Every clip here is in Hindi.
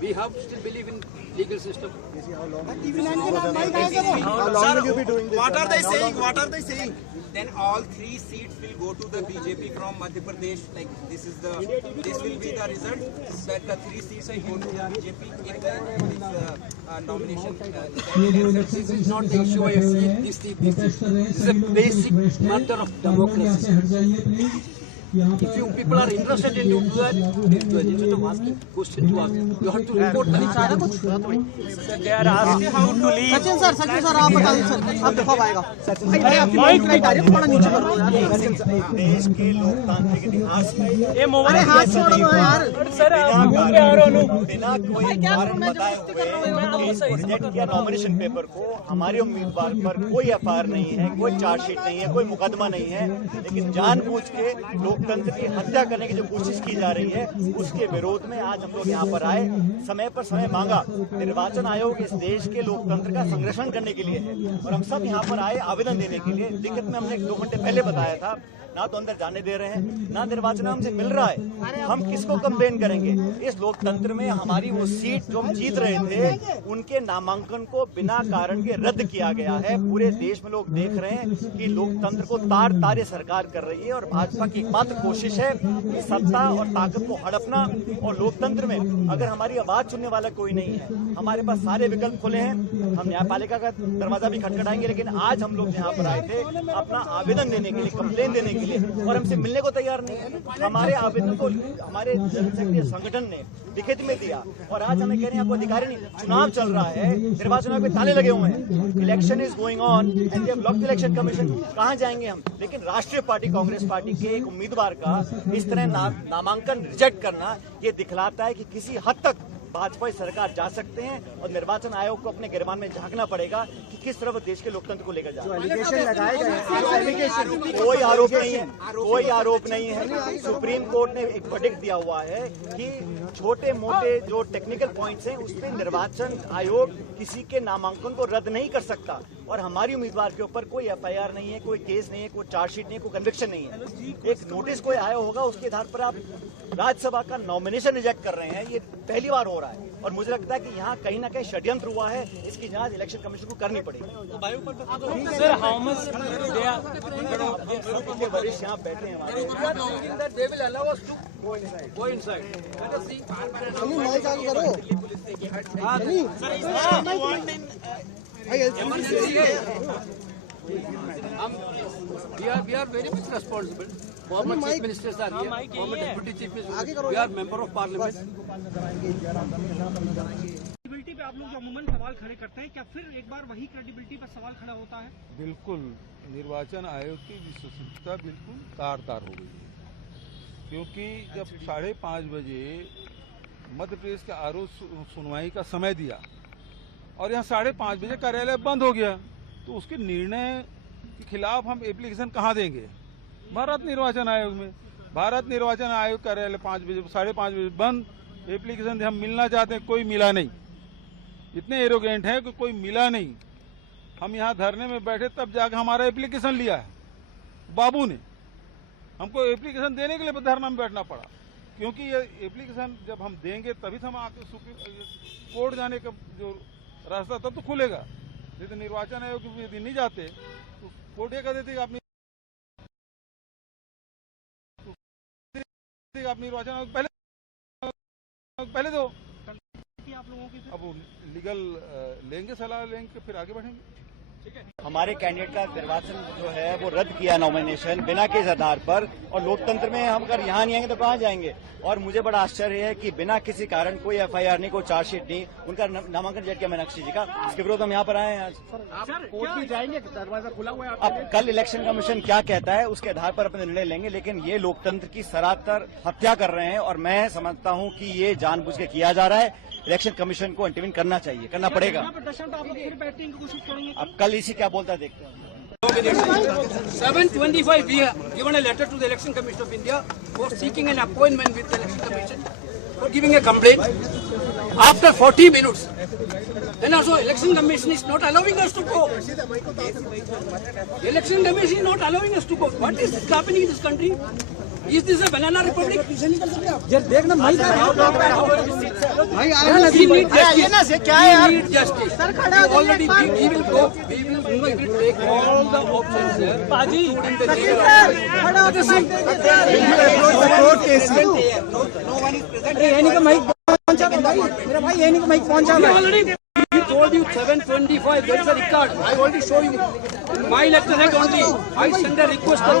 We have still believe in legal system. How long will you be doing this? What are they saying? What are they saying? Then all 3 seats will go to the BJP from Madhya Pradesh. Like this will be the result that the 3 seats will go to the BJP in the nomination. This is not the issue of this is a basic matter of democracy. If you people are interested in doing that, instead of asking question to us, you have to report that. They are asked you to leave. Sachin sir आप बताइए सर, आप दिखा पाएगा। डायरेक्ट थोड़ा नीचे कर दो यार। देश के लोकतांत्रिक इतिहास में ये मोबाइल हाथ छोड़ दो यार। सर आप पे आ रहे हो बिना कोई कारण बताए हुए रिजेक्ट किया नॉमिनेशन पेपर को। हमारे उम्मीदवार पर कोई एफआईआर नहीं है, कोई चार्जशीट नहीं है, कोई मुकदमा नहीं है, लेकिन जानबूझ के लोकतंत्र की हत्या करने की जो कोशिश की जा रही है उसके विरोध में आज हम लोग यहाँ पर आए। समय पर समय मांगा। निर्वाचन आयोग इस देश के लोकतंत्र का संरक्षण करने के लिए है और हम सब यहाँ पर आए आवेदन देने के लिए। लिखित में हमने 2 घंटे पहले बताया था, ना तो अंदर जाने दे रहे हैं, ना निर्वाचन हमसे मिल रहा है। हम किसको कंप्लेन करेंगे? इस लोकतंत्र में हमारी वो सीट जो हम जीत रहे थे उनके नामांकन को बिना कारण के रद्द किया गया है। पूरे देश में लोग देख रहे हैं कि लोकतंत्र को तार तारे सरकार कर रही है और भाजपा की एकमात्र कोशिश है कि सत्ता और ताकत को हड़पना। और लोकतंत्र में अगर हमारी आवाज सुनने वाला कोई नहीं है, हमारे पास सारे विकल्प खुले हैं। हम न्यायपालिका का दरवाजा भी खटखटाएंगे, लेकिन आज हम लोग यहाँ पर आए थे अपना आवेदन देने के लिए, कंप्लेन देने के लिए, और हमसे मिलने को तैयार नहीं है। हमारे आवेदन को हमारे जनशक्ति संगठन ने लिखित में दिया और आज हमें कह रहे हैं आपको अधिकारी नहीं। चुनाव चल रहा है, निर्वाचन आयोग पे ताले लगे हुए हैं, election is going on and they have blocked the election commission. कहां जाएंगे हम? लेकिन राष्ट्रीय पार्टी कांग्रेस पार्टी के एक उम्मीदवार का इस तरह नामांकन रिजेक्ट करना ये दिखलाता है कि किसी हद तक भाजपा सरकार जा सकते हैं और निर्वाचन आयोग को अपने गिरबान में झांकना पड़ेगा कि किस तरफ देश के लोकतंत्र को लेकर जाए। कोई आरोप नहीं है, कोई आरोप नहीं है। सुप्रीम कोर्ट ने एक वर्डिक्ट दिया हुआ है कि छोटे मोटे जो टेक्निकल पॉइंट्स हैं उस पर निर्वाचन आयोग किसी के नामांकन को रद्द नहीं कर सकता। और हमारी उम्मीदवार के ऊपर कोई एफआईआर नहीं है, कोई केस नहीं है, कोई चार्जशीट नहीं है, कोई कन्विक्शन नहीं है। एक नोटिस कोई आया होगा, उसके आधार पर आप राज्यसभा का नॉमिनेशन रिजेक्ट कर रहे हैं। ये पहली बार हो रहा है और मुझे लगता है कि यहाँ कहीं ना कहीं षड्यंत्र हुआ है। इसकी जांच इलेक्शन कमीशन को करनी पड़ेगी। सर हाउ मच वरिष्ठ यहाँ बैठे हैं We are very much responsible. Former chief ministers are here. Former deputy chief ministers. We are member of parliament. Credibility पे आप लोग जो अमूमन सवाल खड़े करते हैं, क्या फिर एक बार वही क्रेडिबिलिटी पर सवाल खड़ा होता है? बिल्कुल, निर्वाचन आयोग की विश्वसनीयता बिल्कुल तार-तार हो गई है, क्योंकि जब 5:30 बजे मध्य प्रदेश के आरोप सुनवाई का समय दिया और यहाँ 5:30 बजे कार्यालय बंद हो गया, तो उसके निर्णय के खिलाफ हम एप्लीकेशन कहाँ देंगे? भारत निर्वाचन आयोग में। भारत निर्वाचन आयोग कार्यालय 5 बजे 5:30 बजे बंद। एप्लीकेशन हम मिलना चाहते हैं, कोई मिला नहीं। इतने एरोगेंट हैं कि कोई मिला नहीं। हम यहाँ धरने में बैठे तब जाकर हमारा एप्लीकेशन लिया है बाबू ने। हमको एप्लीकेशन देने के लिए धरना में बैठना पड़ा, क्योंकि ये एप्लीकेशन जब हम देंगे तभी हम आके सुप्रीम कोर्ट जाने का जो रास्ता तब तो खुलेगा। नहीं तो निर्वाचन आयोग यदि नहीं जाते तो कोर्ट ये कह देते कि आप निर्वाचन आयोग पहले दो। आप लोगों की अब लीगल लेंगे, सलाह लेंगे, फिर आगे बढ़ेंगे। हमारे कैंडिडेट का निर्वाचन जो है वो रद्द किया नॉमिनेशन बिना केस आधार पर। और लोकतंत्र में हम अगर यहाँ नहीं आएंगे तो कहाँ जाएंगे? और मुझे बड़ा आश्चर्य है कि बिना किसी कारण कोई एफआईआर नहीं, कोई चार्जशीट नहीं, उनका नामांकन रिजेक्ट किया मीनाक्षी जी का। इसके विरोध हम यहाँ पर आए हैं आज। कोर्ट भी जाएंगे, दरवाजा खुला हुआ है। अब कल इलेक्शन कमीशन क्या कहता है उसके आधार पर अपने निर्णय लेंगे, लेकिन ये लोकतंत्र की सरासर हत्या कर रहे हैं और मैं समझता हूँ कि ये जानबूझ के किया जा रहा है। इलेक्शन कमीशन को इंटरवीन करना चाहिए, करना पड़ेगा। अब कल इसी क्या बोलता है देखते हैं। 7:25 we have given a letter to the Election Commission of India for seeking an appointment with the Election Commission for giving a complaint. After 40 minutes, then also Election Commission is not allowing us to go. Election Commission is not allowing us to go. What is happening in this country? Is this a banana republic? देखना भाई भाई आया ना We need आइए ना से क्या है यार We need justice. सर खड़ा हो जाइए Already एक बार। we will go. We will take all the options here. Paji, including the Sachin legal sir options. खड़ा होकर माइक दीजिए सर अरे ये नहीं का माइक पहुंचा भाई मेरा भाई ये नहीं का माइक पहुंचा We भाई already we told you 725. There is a record. I already show you. My electorate only. I send a request to the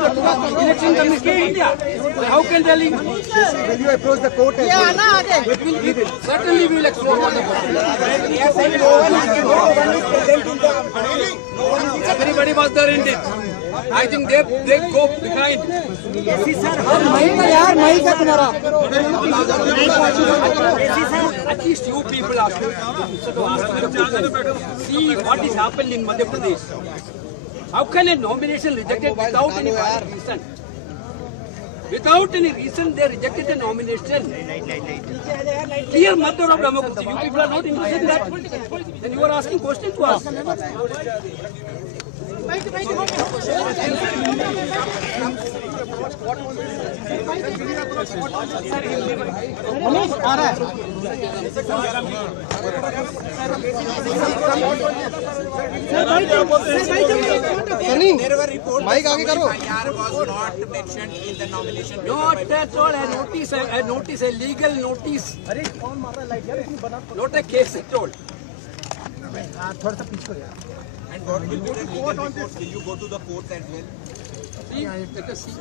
election commission of India. So how can they leave? will you approach the court Certainly we will explore the Everybody was there in it. I think they go behind. Mic का यार माइक है तुम्हारा At least you people ask me. See what is happened in Madhya Pradesh. How can a nomination rejected without any valid reason? Without any reason, they rejected a nomination. Clear matter of democracy. You people are not interested in that. Then you are asking questions to us. Manish आ रहा है सनी माइक आगे करो Not at all. A notice, a legal notice. Not a case at all. थोड़ा सा पीछे यार And what will be the legal recourse? Will you go to the court as well? See, let us see.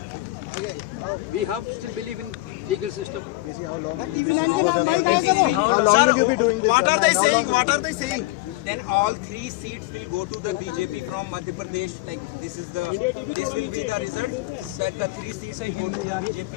We have still believe in legal system. How long will you be doing this? What are they saying? What are they saying? Then all 3 seats will go to the BJP from Madhya Pradesh. Like this will be the result that the 3 seats will go to the BJP.